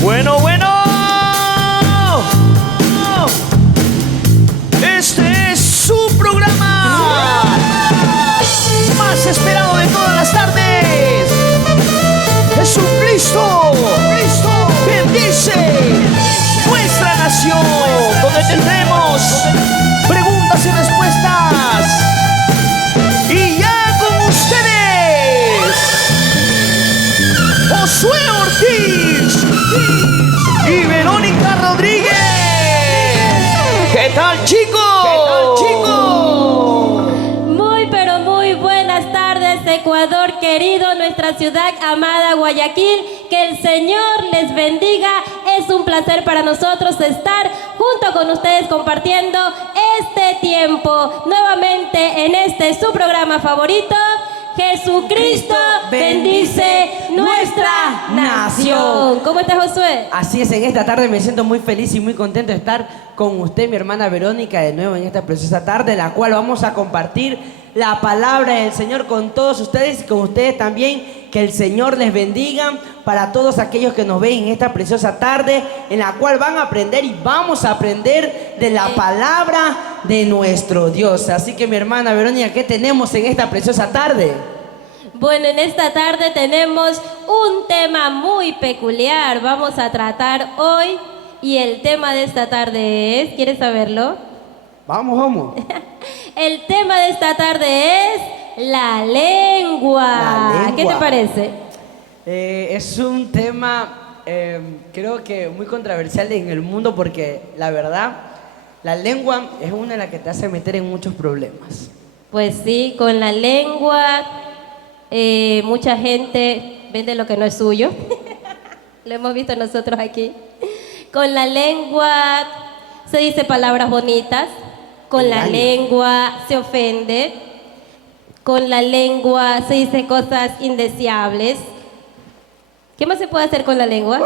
Bueno, bueno. Este es su programa más esperado de todas las tardes. Jesucristo bendice nuestra nación, donde tendremos preguntas y respuestas. Y ya con ustedes, Josué Ortiz y Verónica Rodríguez. ¿Qué tal, chicos? Muy, pero muy buenas tardes, Ecuador querido, nuestra ciudad amada Guayaquil. Que el Señor les bendiga. Es un placer para nosotros estar junto con ustedes compartiendo este tiempo nuevamente en este su programa favorito. Jesucristo bendice nuestra nación. ¿Cómo estás, Josué? Así es, en esta tarde me siento muy feliz y muy contento de estar con usted, mi hermana Verónica, de nuevo en esta preciosa tarde, en la cual vamos a compartir la palabra del Señor con todos ustedes y con ustedes también. Que el Señor les bendiga para todos aquellos que nos ven en esta preciosa tarde, en la cual van a aprender y vamos a aprender de la palabra de nuestro Dios. Así que, mi hermana Verónica, ¿qué tenemos en esta preciosa tarde? Bueno, en esta tarde tenemos un tema muy peculiar. Vamos a tratar hoy y el tema de esta tarde es, ¿quieres saberlo? Vamos. El tema de esta tarde es la lengua. ¿Qué te parece? Es un tema, creo que muy controversial en el mundo porque la verdad, la lengua es una de las que te hace meter en muchos problemas. Pues sí, con la lengua mucha gente vende lo que no es suyo. Lo hemos visto nosotros aquí. Con la lengua se dice palabras bonitas. Con la lengua se ofende. Con la lengua se dice cosas indeseables. ¿Qué más se puede hacer con la lengua?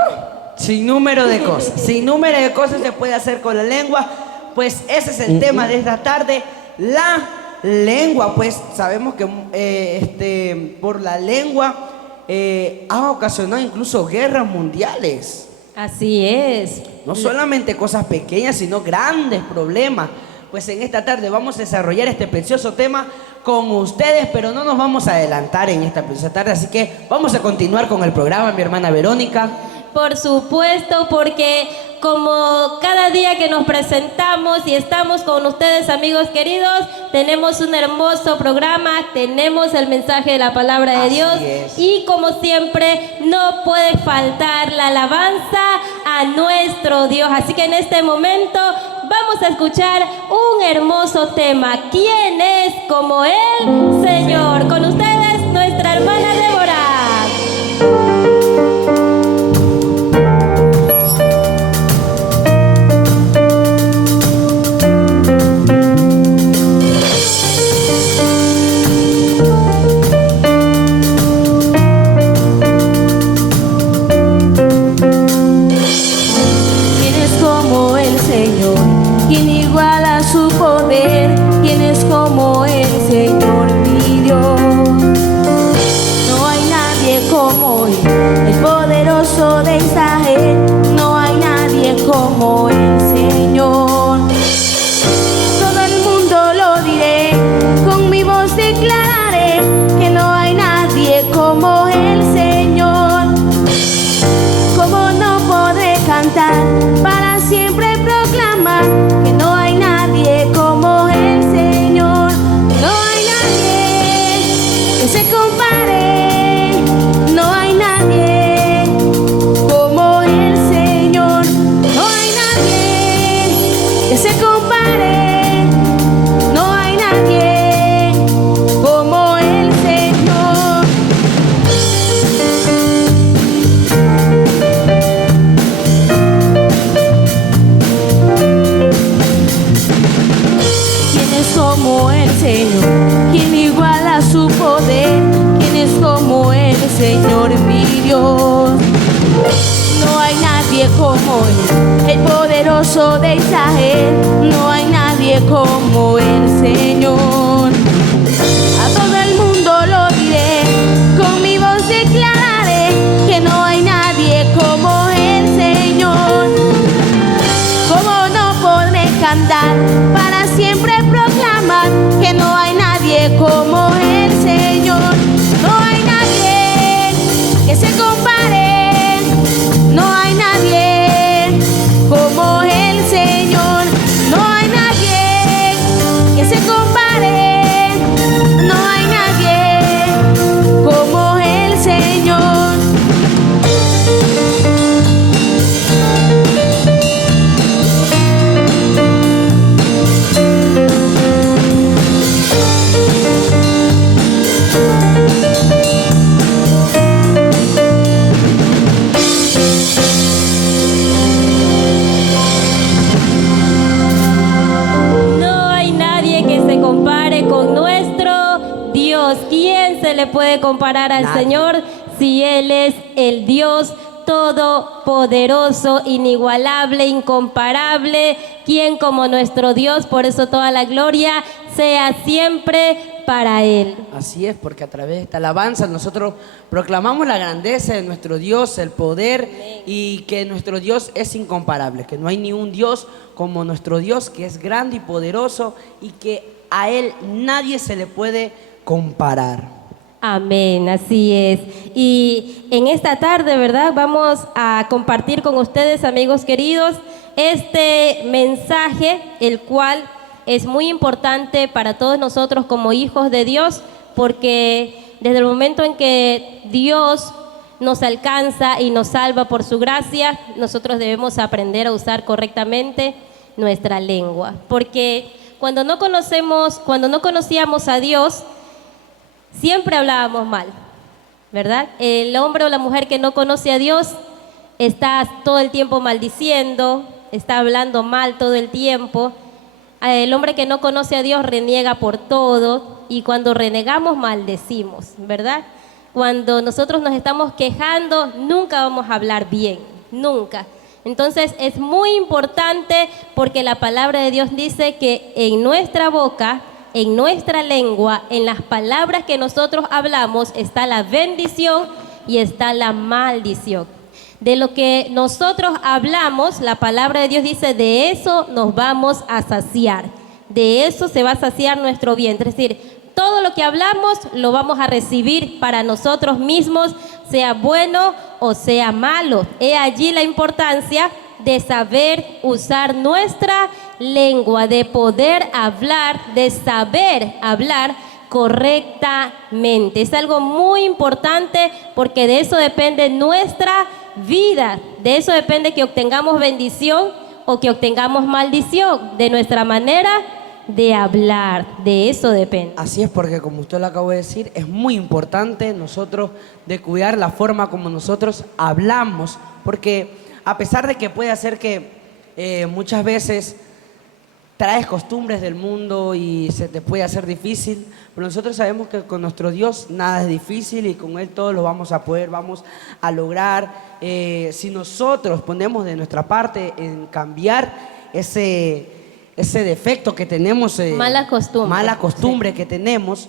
Sin número de cosas. Sin número de cosas se puede hacer con la lengua. Pues ese es el tema de esta tarde. La lengua. Pues sabemos que por la lengua ha ocasionado incluso guerras mundiales. Así es. No solamente cosas pequeñas, sino grandes problemas. Pues en esta tarde vamos a desarrollar este precioso tema con ustedes, pero no nos vamos a adelantar en esta preciosa tarde, así que vamos a continuar con el programa, mi hermana Verónica. Por supuesto, porque como cada día que nos presentamos y estamos con ustedes, amigos queridos, tenemos un hermoso programa, tenemos el mensaje de la palabra de Dios y como siempre no puede faltar la alabanza a nuestro Dios. Así que en este momento vamos a escuchar un hermoso tema. ¿Quién es como el Señor? Con ustedes, nuestra hermana Débora. ¿Quién es como el Señor mi Dios? No hay nadie como Él, el poderoso de Israel. No hay nadie como el Señor. Todo el mundo lo diré, con mi voz declararé que no hay nadie como el Señor. ¿Cómo no podré cantar para siempre proclamar que no hay nadie como el Señor? No hay nadie que se compare, no hay nadie como el Señor. No hay nadie que se compare, no hay nadie como el Señor. ¿Quién es como el Señor? ¿Quién iguala su poder? ¿Quién es como el Señor mi Dios? No hay nadie como Él, el poderoso de Israel. No hay nadie como el Señor. A todo el mundo lo diré, con mi voz declararé que no hay nadie como el Señor. le puede comparar al Nadie. Señor si Él es el Dios todopoderoso, inigualable, incomparable. ¿Quién como nuestro Dios? Por eso toda la gloria sea siempre para Él. Así es, porque a través de esta alabanza nosotros proclamamos la grandeza de nuestro Dios, el poder, y que nuestro Dios es incomparable, que no hay ni un Dios como nuestro Dios, que es grande y poderoso y que a Él nadie se le puede comparar. Amén, así es. Y en esta tarde, ¿verdad? Vamos a compartir con ustedes, amigos queridos, este mensaje, el cual es muy importante para todos nosotros como hijos de Dios, porque desde el momento en que Dios nos alcanza y nos salva por su gracia, nosotros debemos aprender a usar correctamente nuestra lengua, porque cuando no conocíamos a Dios, siempre hablábamos mal, ¿verdad? El hombre o la mujer que no conoce a Dios está todo el tiempo maldiciendo, está hablando mal todo el tiempo. El hombre que no conoce a Dios reniega por todo, y cuando renegamos maldecimos, ¿verdad? Cuando nosotros nos estamos quejando, nunca vamos a hablar bien, nunca. Entonces es muy importante, porque la palabra de Dios dice que en nuestra boca, en nuestra lengua, en las palabras que nosotros hablamos, está la bendición y está la maldición. De lo que nosotros hablamos, la palabra de Dios dice, de eso nos vamos a saciar. De eso se va a saciar nuestro vientre. Es decir, todo lo que hablamos lo vamos a recibir para nosotros mismos, sea bueno o sea malo. He allí la importancia de saber usar nuestra lengua, de poder hablar, de saber hablar correctamente. Es algo muy importante, porque de eso depende nuestra vida, de eso depende que obtengamos bendición o que obtengamos maldición, de nuestra manera de hablar, de eso depende. Así es, porque como usted lo acabó de decir, es muy importante nosotros de cuidar la forma como nosotros hablamos, porque a pesar de que puede hacer que muchas veces traes costumbres del mundo y se te puede hacer difícil, pero nosotros sabemos que con nuestro Dios nada es difícil, y con Él todo lo vamos a poder, vamos a lograr. Si nosotros ponemos de nuestra parte en cambiar ese defecto que tenemos, Mala costumbre. que tenemos,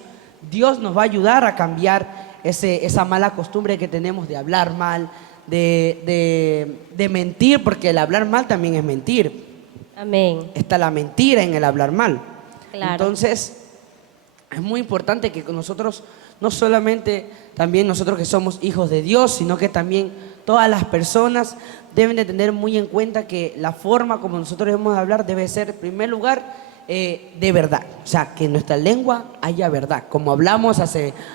Dios nos va a ayudar a cambiar esa mala costumbre que tenemos de hablar mal, de mentir, porque el hablar mal también es mentir. Amén. Está la mentira en el hablar mal. Claro. Entonces, es muy importante que nosotros, no solamente también nosotros que somos hijos de Dios, sino que también todas las personas deben de tener muy en cuenta que la forma como nosotros debemos hablar debe ser, en primer lugar, de verdad. O sea, que en nuestra lengua haya verdad. Como hablamos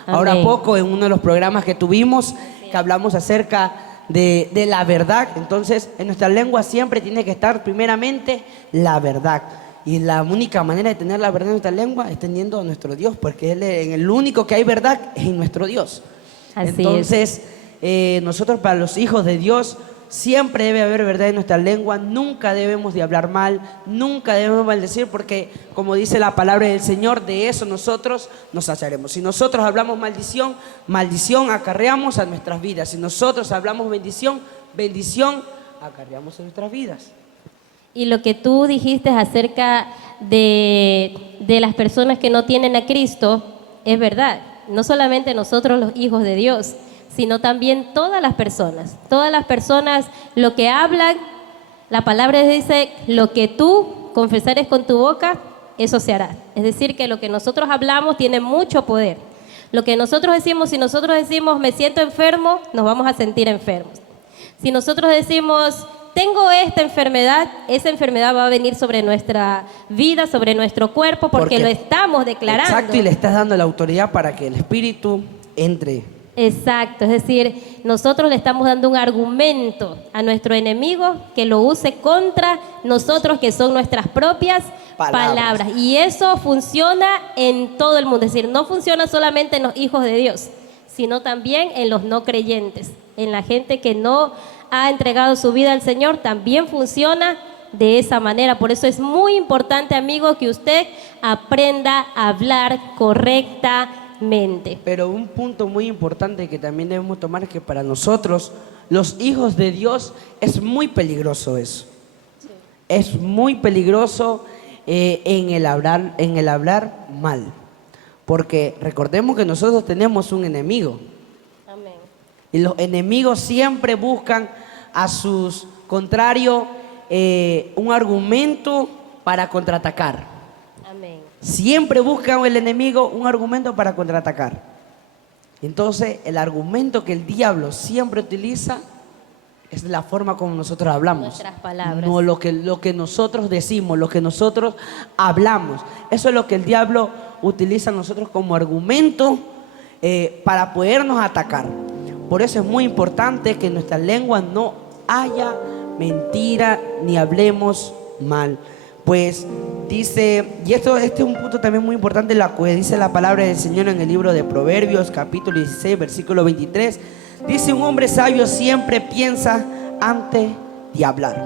ahora poco en uno de los programas que tuvimos, que hablamos acerca de la verdad. Entonces, en nuestra lengua siempre tiene que estar primeramente la verdad. Y la única manera de tener la verdad en nuestra lengua es teniendo a nuestro Dios, porque en el único que hay verdad es en nuestro Dios. Así Entonces, nosotros, para los hijos de Dios, siempre debe haber verdad en nuestra lengua. Nunca debemos de hablar mal, nunca debemos maldecir, porque como dice la palabra del Señor, de eso nosotros nos saciaremos. Si nosotros hablamos maldición, maldición acarreamos a nuestras vidas. Si nosotros hablamos bendición, bendición acarreamos en nuestras vidas. Y lo que tú dijiste acerca de las personas que no tienen a Cristo es verdad. No solamente nosotros los hijos de Dios, sino también todas las personas. Todas las personas, lo que hablan, la palabra dice, lo que tú confesares con tu boca, eso se hará. Es decir, que lo que nosotros hablamos tiene mucho poder. Lo que nosotros decimos, si nosotros decimos me siento enfermo, nos vamos a sentir enfermos. Si nosotros decimos tengo esta enfermedad, esa enfermedad va a venir sobre nuestra vida, sobre nuestro cuerpo, porque lo estamos declarando. Exacto, y le estás dando la autoridad para que el Espíritu entre. Exacto, es decir, nosotros le estamos dando un argumento a nuestro enemigo que lo use contra nosotros, que son nuestras propias palabras. Y eso funciona en todo el mundo, es decir, no funciona solamente en los hijos de Dios, sino también en los no creyentes, en la gente que no ha entregado su vida al Señor, también funciona de esa manera. Por eso es muy importante, amigo, que usted aprenda a hablar correctamente. mente. Pero un punto muy importante que también debemos tomar es que para nosotros, los hijos de Dios, es muy peligroso eso. Es muy peligroso en el hablar mal. Porque recordemos que nosotros tenemos un enemigo. Amén. Y los enemigos siempre buscan a sus contrarios un argumento para contraatacar. Amén. Siempre busca el enemigo un argumento para contraatacar. Entonces, el argumento que el diablo siempre utiliza es la forma como nosotros hablamos. Nuestras palabras. No lo que nosotros decimos, lo que nosotros hablamos. Eso es lo que el diablo utiliza a nosotros como argumento para podernos atacar. Por eso es muy importante que en nuestra lengua no haya mentira ni hablemos mal. Pues dice, y este es un punto también muy importante, la que dice la palabra del Señor en el libro de Proverbios, capítulo 16, versículo 23. Dice, un hombre sabio siempre piensa antes de hablar.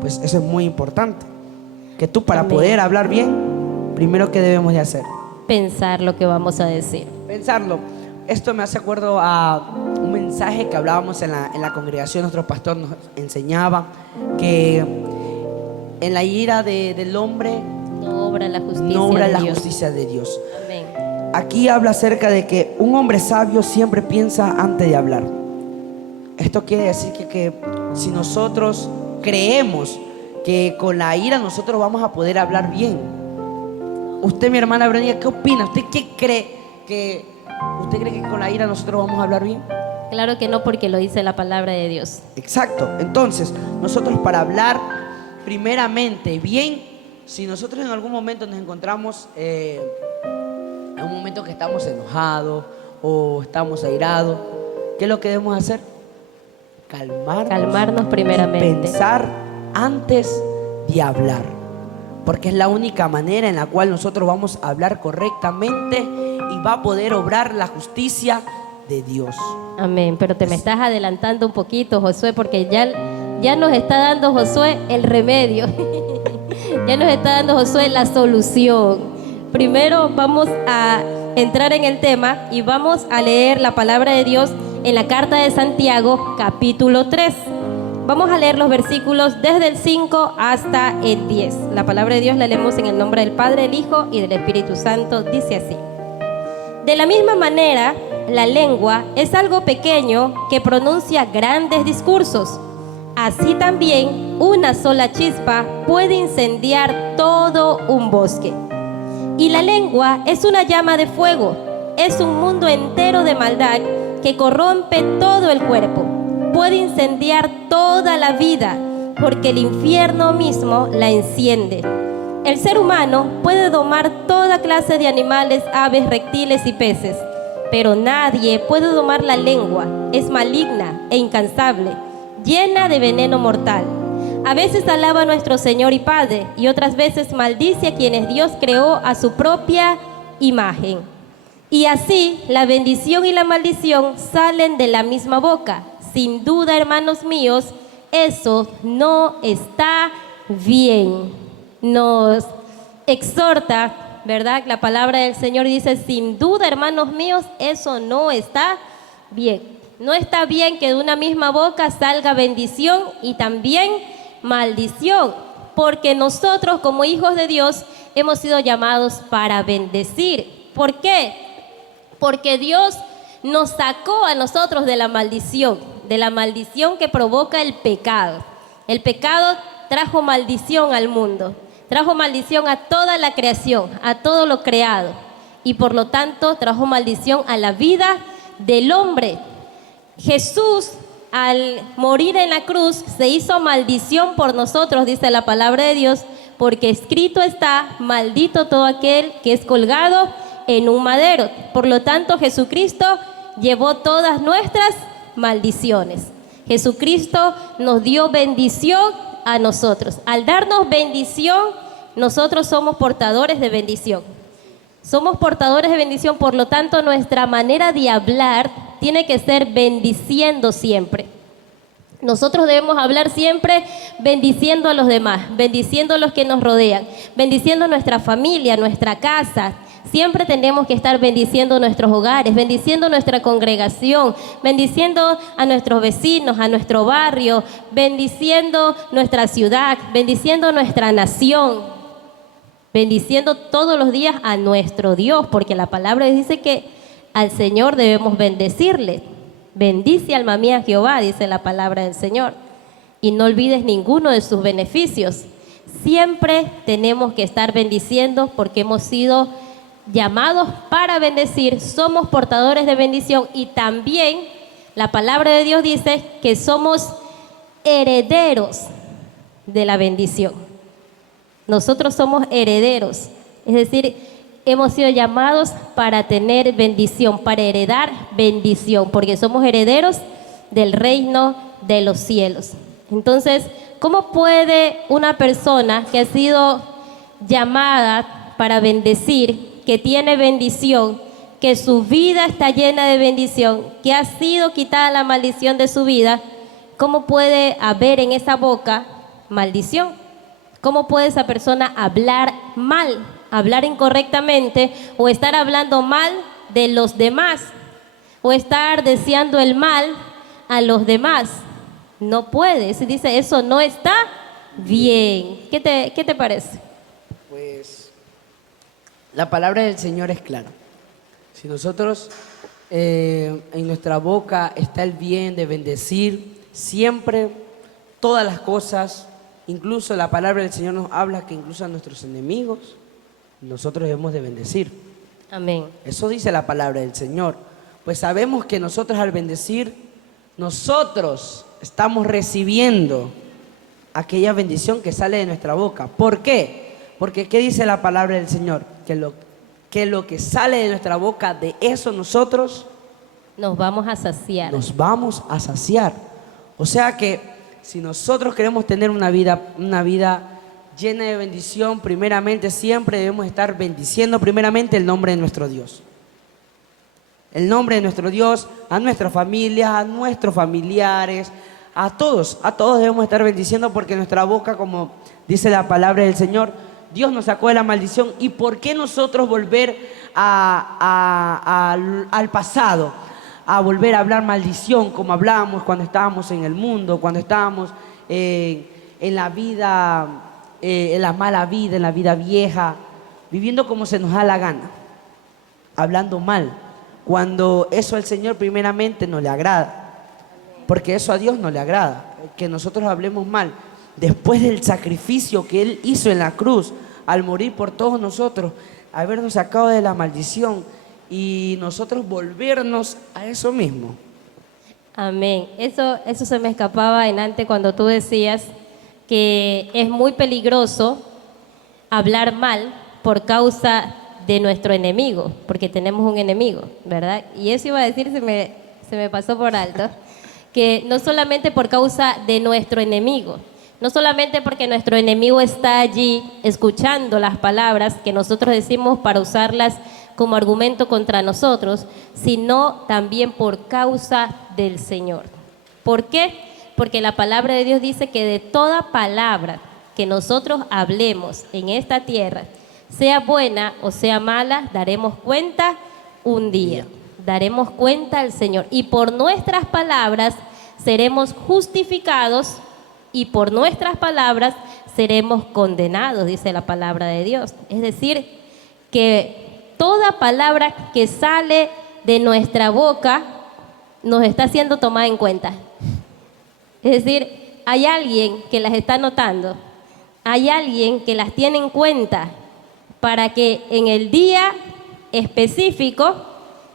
Pues eso es muy importante. Que tú para Amén. poder hablar bien, primero que debemos de hacer. Pensar lo que vamos a decir. Pensarlo. Esto me hace acuerdo a un mensaje que hablábamos en la congregación. Nuestro pastor nos enseñaba que en la ira del hombre No obra la justicia no obra de la Dios. justicia de Dios. Amén. Aquí habla acerca de que un hombre sabio siempre piensa antes de hablar. Esto quiere decir que si nosotros creemos que con la ira nosotros vamos a poder hablar bien. Usted, mi hermana Verónica, ¿qué opina? ¿Usted cree que con la ira nosotros vamos a hablar bien? Claro que no, porque lo dice la palabra de Dios. Exacto. Entonces, nosotros para hablar primeramente bien, si nosotros en algún momento nos encontramos en un momento que estamos enojados o estamos airados, ¿qué es lo que debemos hacer? Calmarnos primeramente. Y pensar antes de hablar, porque es la única manera en la cual nosotros vamos a hablar correctamente y va a poder obrar la justicia de Dios. Amén. Pero te me estás adelantando un poquito, Josué, porque ya nos está dando Josué el remedio. Ya nos está dando Josué la solución. Primero vamos a entrar en el tema y vamos a leer la palabra de Dios en la carta de Santiago, capítulo 3. Vamos a leer los versículos desde el 5 hasta el 10. La palabra de Dios la leemos en el nombre del Padre, del Hijo y del Espíritu Santo. Dice así: de la misma manera, la lengua es algo pequeño que pronuncia grandes discursos. Así también, una sola chispa puede incendiar todo un bosque. Y la lengua es una llama de fuego, es un mundo entero de maldad que corrompe todo el cuerpo. Puede incendiar toda la vida, porque el infierno mismo la enciende. El ser humano puede domar toda clase de animales, aves, reptiles y peces, pero nadie puede domar la lengua. Es maligna e incansable, llena de veneno mortal. A veces alaba a nuestro Señor y Padre, y otras veces maldice a quienes Dios creó a su propia imagen. Y así, la bendición y la maldición salen de la misma boca. Sin duda, hermanos míos, eso no está bien. Nos exhorta, ¿verdad? La palabra del Señor dice, sin duda, hermanos míos, eso no está bien. No está bien que de una misma boca salga bendición y también maldición, porque nosotros como hijos de Dios hemos sido llamados para bendecir. ¿Por qué? Porque Dios nos sacó a nosotros de la maldición que provoca el pecado. El pecado trajo maldición al mundo, trajo maldición a toda la creación, a todo lo creado, y por lo tanto trajo maldición a la vida del hombre. Jesús, al morir en la cruz, se hizo maldición por nosotros, dice la palabra de Dios, porque escrito está, maldito todo aquel que es colgado en un madero. Por lo tanto, Jesucristo llevó todas nuestras maldiciones. Jesucristo nos dio bendición a nosotros. Al darnos bendición, nosotros somos portadores de bendición. Somos portadores de bendición, por lo tanto, nuestra manera de hablar tiene que ser bendiciendo siempre. Nosotros debemos hablar siempre bendiciendo a los demás, bendiciendo a los que nos rodean, bendiciendo a nuestra familia, nuestra casa, Siempre tenemos que estar bendiciendo nuestros hogares, bendiciendo nuestra congregación, bendiciendo a nuestros vecinos, a nuestro barrio, bendiciendo nuestra ciudad, bendiciendo nuestra nación, bendiciendo todos los días a nuestro Dios, porque la palabra dice que al Señor debemos bendecirle. Bendice alma mía Jehová, dice la palabra del Señor, y no olvides ninguno de sus beneficios. Siempre tenemos que estar bendiciendo porque hemos sido llamados para bendecir, somos portadores de bendición, y también la palabra de Dios dice que somos herederos de la bendición. Nosotros somos herederos, es decir, hemos sido llamados para tener bendición, para heredar bendición, porque somos herederos del reino de los cielos. Entonces, ¿cómo puede una persona que ha sido llamada para bendecir, que tiene bendición, que su vida está llena de bendición, que ha sido quitada la maldición de su vida, cómo puede haber en esa boca maldición? ¿Cómo puede esa persona hablar mal, hablar incorrectamente, o estar hablando mal de los demás, o estar deseando el mal a los demás? No puede. Se dice, eso no está bien. ¿Qué te parece? Pues la palabra del Señor es clara. Si nosotros en nuestra boca está el bien de bendecir siempre todas las cosas, incluso la palabra del Señor nos habla que incluso a nuestros enemigos nosotros debemos de bendecir. Amén. Eso dice la palabra del Señor. Pues sabemos que nosotros al bendecir, nosotros estamos recibiendo aquella bendición que sale de nuestra boca. ¿Por qué? Porque ¿qué dice la palabra del Señor? Que lo que sale de nuestra boca, de eso nosotros nos vamos a saciar. Nos vamos a saciar. O sea que si nosotros queremos tener una vida llena de bendición, primeramente siempre debemos estar bendiciendo primeramente el nombre de nuestro Dios. El nombre de nuestro Dios, a nuestra familia, a nuestros familiares, a todos debemos estar bendiciendo, porque nuestra boca, como dice la palabra del Señor, Dios nos sacó de la maldición. ¿Y por qué nosotros volver al pasado? A volver a hablar maldición como hablábamos cuando estábamos en el mundo, cuando estábamos en la vida, en la mala vida, en la vida vieja, viviendo como se nos da la gana, hablando mal, cuando eso al Señor primeramente no le agrada, porque eso a Dios no le agrada, que nosotros hablemos mal, después del sacrificio que Él hizo en la cruz, al morir por todos nosotros, habernos sacado de la maldición, y nosotros volvernos a eso mismo. Amén. Eso se me escapaba en antes cuando tú decías que es muy peligroso hablar mal por causa de nuestro enemigo, porque tenemos un enemigo, ¿verdad? Y eso iba a decir, se me pasó por alto, que no solamente por causa de nuestro enemigo, no solamente porque nuestro enemigo está allí escuchando las palabras que nosotros decimos para usarlas como argumento contra nosotros, sino también por causa del Señor. ¿Por qué? Porque la palabra de Dios dice que de toda palabra que nosotros hablemos en esta tierra, sea buena o sea mala, daremos cuenta un día. Daremos cuenta al Señor. Y por nuestras palabras seremos justificados, y por nuestras palabras seremos condenados, dice la palabra de Dios. Es decir, que toda palabra que sale de nuestra boca nos está siendo tomada en cuenta. Es decir, hay alguien que las está notando, hay alguien que las tiene en cuenta para que en el día específico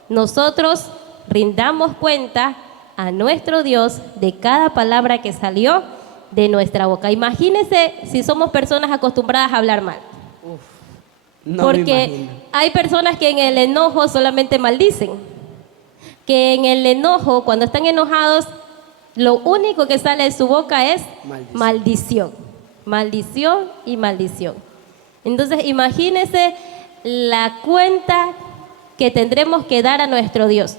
nosotros rindamos cuenta a nuestro Dios de cada palabra que salió de nuestra boca. Imagínense si somos personas acostumbradas a hablar mal. No, porque hay personas que en el enojo solamente maldicen, que en el enojo, cuando están enojados, lo único que sale de su boca es maldición, maldición y maldición. Entonces imagínense la cuenta que tendremos que dar a nuestro Dios,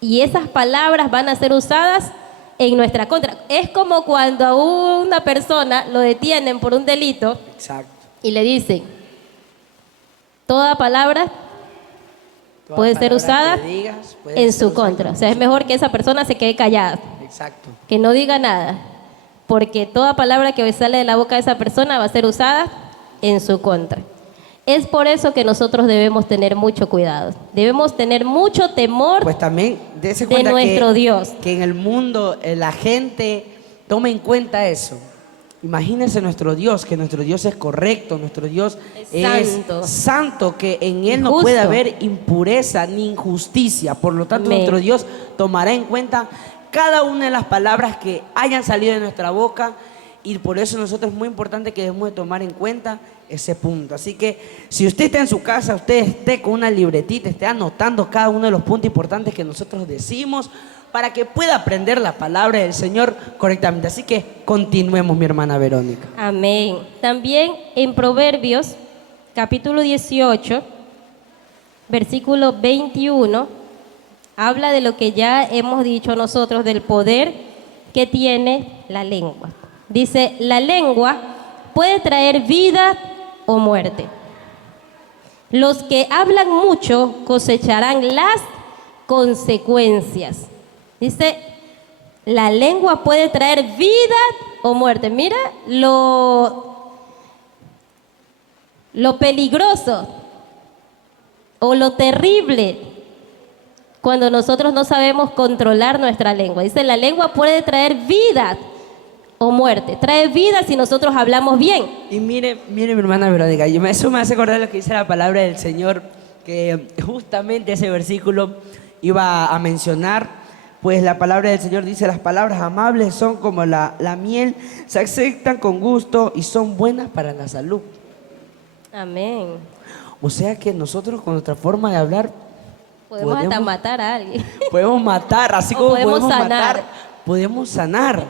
y esas palabras van a ser usadas en nuestra contra. Es como cuando a una persona lo detienen por un delito. Exacto. Y le dicen: Toda palabra Toda puede ser palabra usada que digas puede en ser su usada contra. en O sea, es su- mejor que esa persona se quede callada, Exacto. que no diga nada, porque toda palabra que sale de la boca de esa persona va a ser usada en su contra. Es por eso que nosotros debemos tener mucho cuidado, debemos tener mucho temor Pues también dése de cuenta nuestro Dios. que en el mundo la gente tome en cuenta eso. Imagínense nuestro Dios, que nuestro Dios es correcto, nuestro Dios Es es santo. santo, que en Él no Justo. puede haber impureza ni injusticia. Por lo tanto, Amén. nuestro Dios tomará en cuenta cada una de las palabras que hayan salido de nuestra boca, y por eso nosotros es muy importante que debemos de tomar en cuenta ese punto. Así que si usted está en su casa, usted esté con una libretita, esté anotando cada uno de los puntos importantes que nosotros decimos para que pueda aprender la palabra del Señor correctamente. Así que continuemos, mi hermana Verónica. Amén. También en Proverbios, capítulo 18, versículo 21, habla de lo que ya hemos dicho nosotros, del poder que tiene la lengua. Dice, la lengua puede traer vida o muerte. Los que hablan mucho cosecharán las consecuencias. Dice, la lengua puede traer vida o muerte. Mira lo peligroso o lo terrible cuando nosotros no sabemos controlar nuestra lengua. Dice, la lengua puede traer vida o muerte. Trae vida si nosotros hablamos bien. Y mire, mi hermana Verónica, eso me hace acordar lo que dice la palabra del Señor, que justamente ese versículo iba a mencionar. Pues la palabra del Señor dice, las palabras amables son como la miel, se aceptan con gusto y son buenas para la salud. Amén. O sea que nosotros con nuestra forma de hablar Podemos hasta matar a alguien. podemos matar, así O como podemos podemos sanar. matar, podemos sanar.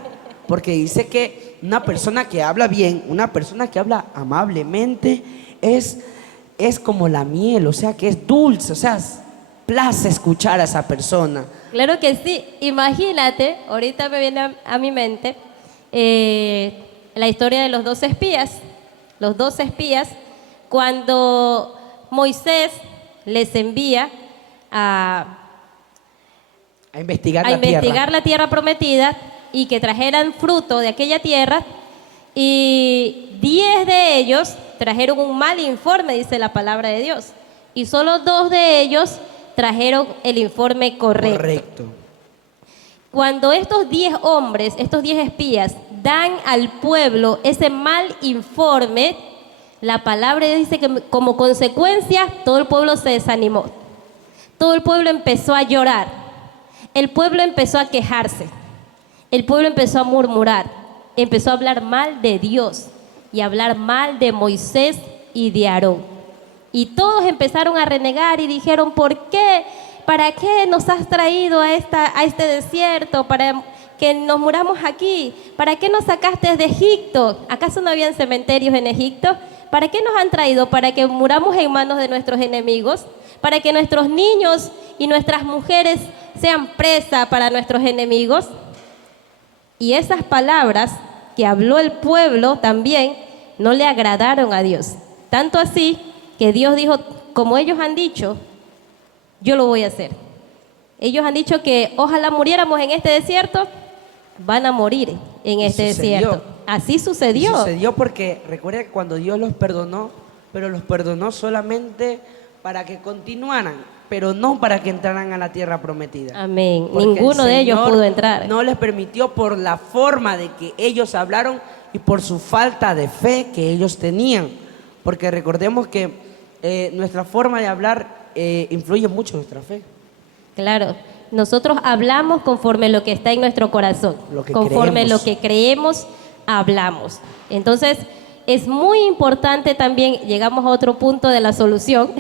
Porque dice que una persona que habla bien, una persona que habla amablemente, es como la miel, o sea que es dulce, o sea, place escuchar a esa persona. Claro que sí. Imagínate, ahorita me viene a mi mente la historia de los 12 espías. Los 12 espías, cuando Moisés les envía a investigar a la investigar tierra. la tierra prometida y que trajeran fruto de aquella tierra, y 10 de ellos trajeron un mal informe, dice la palabra de Dios, y solo 2 de ellos trajeron el informe correcto. Correcto. Cuando estos 10 hombres, estos 10 espías, dan al pueblo ese mal informe, la palabra dice que como consecuencia todo el pueblo se desanimó. Todo el pueblo empezó a llorar. El pueblo empezó a quejarse. El pueblo empezó a murmurar. Empezó a hablar mal de Dios y a hablar mal de Moisés y de Aarón. Y todos empezaron a renegar y dijeron, ¿por qué? ¿Para qué nos has traído a este desierto? ¿Para que nos muramos aquí? ¿Para qué nos sacaste de Egipto? ¿Acaso no habían cementerios en Egipto? ¿Para qué nos han traído? ¿Para que muramos en manos de nuestros enemigos? ¿Para que nuestros niños y nuestras mujeres sean presa para nuestros enemigos? Y esas palabras que habló el pueblo también no le agradaron a Dios. Tanto así que Dios dijo, como ellos han dicho, yo lo voy a hacer. Ellos han dicho que ojalá muriéramos en este desierto, van a morir en este desierto. Así sucedió. Y sucedió porque recuerda que cuando Dios los perdonó, pero los perdonó solamente para que continuaran, pero no para que entraran a la tierra prometida. Amén. Porque Ninguno el de ellos Señor pudo entrar. no les permitió por la forma de que ellos hablaron y por su falta de fe que ellos tenían. Porque recordemos que nuestra forma de hablar influye mucho en nuestra fe. Claro, nosotros hablamos conforme lo que está en nuestro corazón, Lo que conforme creemos. lo que creemos, hablamos. Entonces, es muy importante también, llegamos a otro punto de la solución.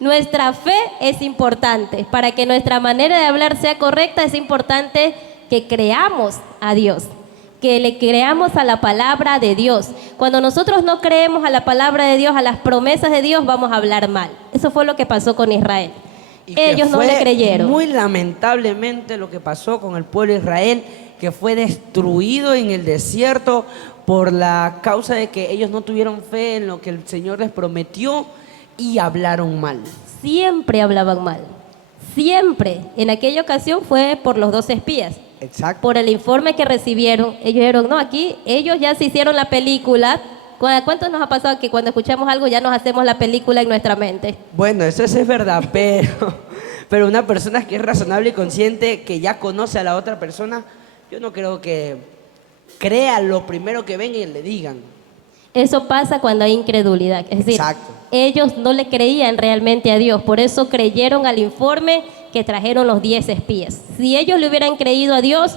Nuestra fe es importante. Para que nuestra manera de hablar sea correcta, es importante que creamos a Dios, que le creamos a la palabra de Dios. Cuando nosotros no creemos a la palabra de Dios, a las promesas de Dios, vamos a hablar mal. Eso fue lo que pasó con Israel. Y que Ellos no fue le creyeron. Muy lamentablemente lo que pasó con el pueblo de Israel que fue destruido en el desierto por la causa de que ellos no tuvieron fe en lo que el Señor les prometió y hablaron mal. Siempre hablaban mal. Siempre. En aquella ocasión fue por los 12 espías. Exacto. Por el informe que recibieron. Ellos dijeron, no, aquí ellos ya se hicieron la película. ¿Cuánto nos ha pasado que cuando escuchamos algo ya nos hacemos la película en nuestra mente? Bueno, eso es verdad, pero una persona que es razonable y consciente, que ya conoce a la otra persona, yo no creo que crea lo primero que ven y le digan. Eso pasa cuando hay incredulidad. Es decir, Exacto. ellos no le creían realmente a Dios. Por eso creyeron al informe que trajeron los 10 espías. Si ellos le hubieran creído a Dios,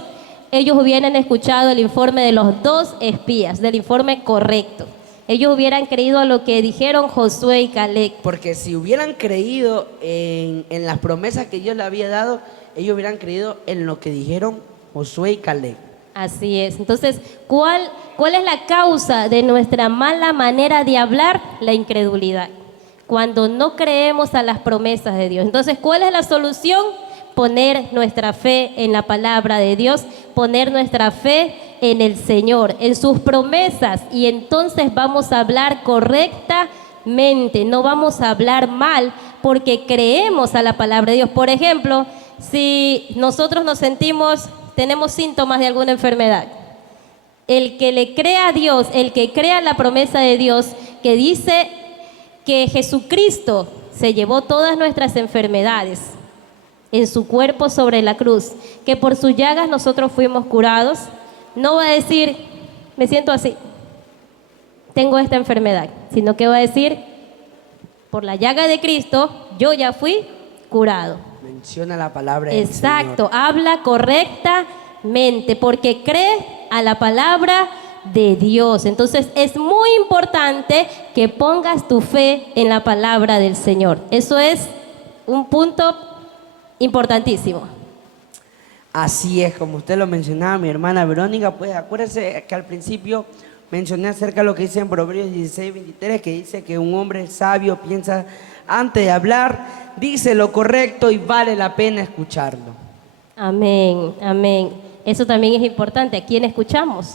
ellos hubieran escuchado el informe de los 2 espías, del informe correcto. Ellos hubieran creído a lo que dijeron Josué y Caleb. Porque si hubieran creído en las promesas que Dios le había dado, ellos hubieran creído en lo que dijeron Josué y Caleb. Así es. Entonces, ¿cuál es la causa de nuestra mala manera de hablar? La incredulidad. Cuando no creemos a las promesas de Dios. Entonces, ¿cuál es la solución? Poner nuestra fe en la palabra de Dios, poner nuestra fe en el Señor, en sus promesas, y entonces vamos a hablar correctamente, no vamos a hablar mal, porque creemos a la palabra de Dios. Por ejemplo, si nosotros tenemos síntomas de alguna enfermedad, el que le crea a Dios, el que crea la promesa de Dios, que dice que Jesucristo se llevó todas nuestras enfermedades en su cuerpo sobre la cruz, que por sus llagas nosotros fuimos curados, no va a decir, me siento así, tengo esta enfermedad, sino que va a decir, por la llaga de Cristo, yo ya fui curado. Menciona la palabra del Exacto, Señor. habla correctamente, porque cree a la palabra de Dios. Entonces es muy importante que pongas tu fe en la palabra del Señor. Eso es un punto importantísimo. Así es, como usted lo mencionaba, mi hermana Verónica, pues acuérdese que al principio mencioné acerca de lo que dice en Proverbios 16:23, que dice que un hombre sabio piensa antes de hablar, dice lo correcto y vale la pena escucharlo. Amén, amén. Eso también es importante. ¿A quién escuchamos?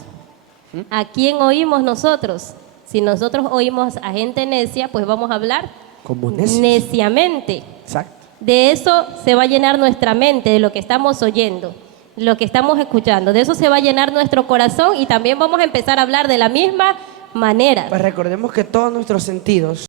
¿A quién oímos nosotros? Si nosotros oímos a gente necia, pues vamos a hablar Como necios. neciamente. Exacto. De eso se va a llenar nuestra mente, de lo que estamos oyendo, lo que estamos escuchando. De eso se va a llenar nuestro corazón y también vamos a empezar a hablar de la misma manera. Pues recordemos que todos nuestros sentidos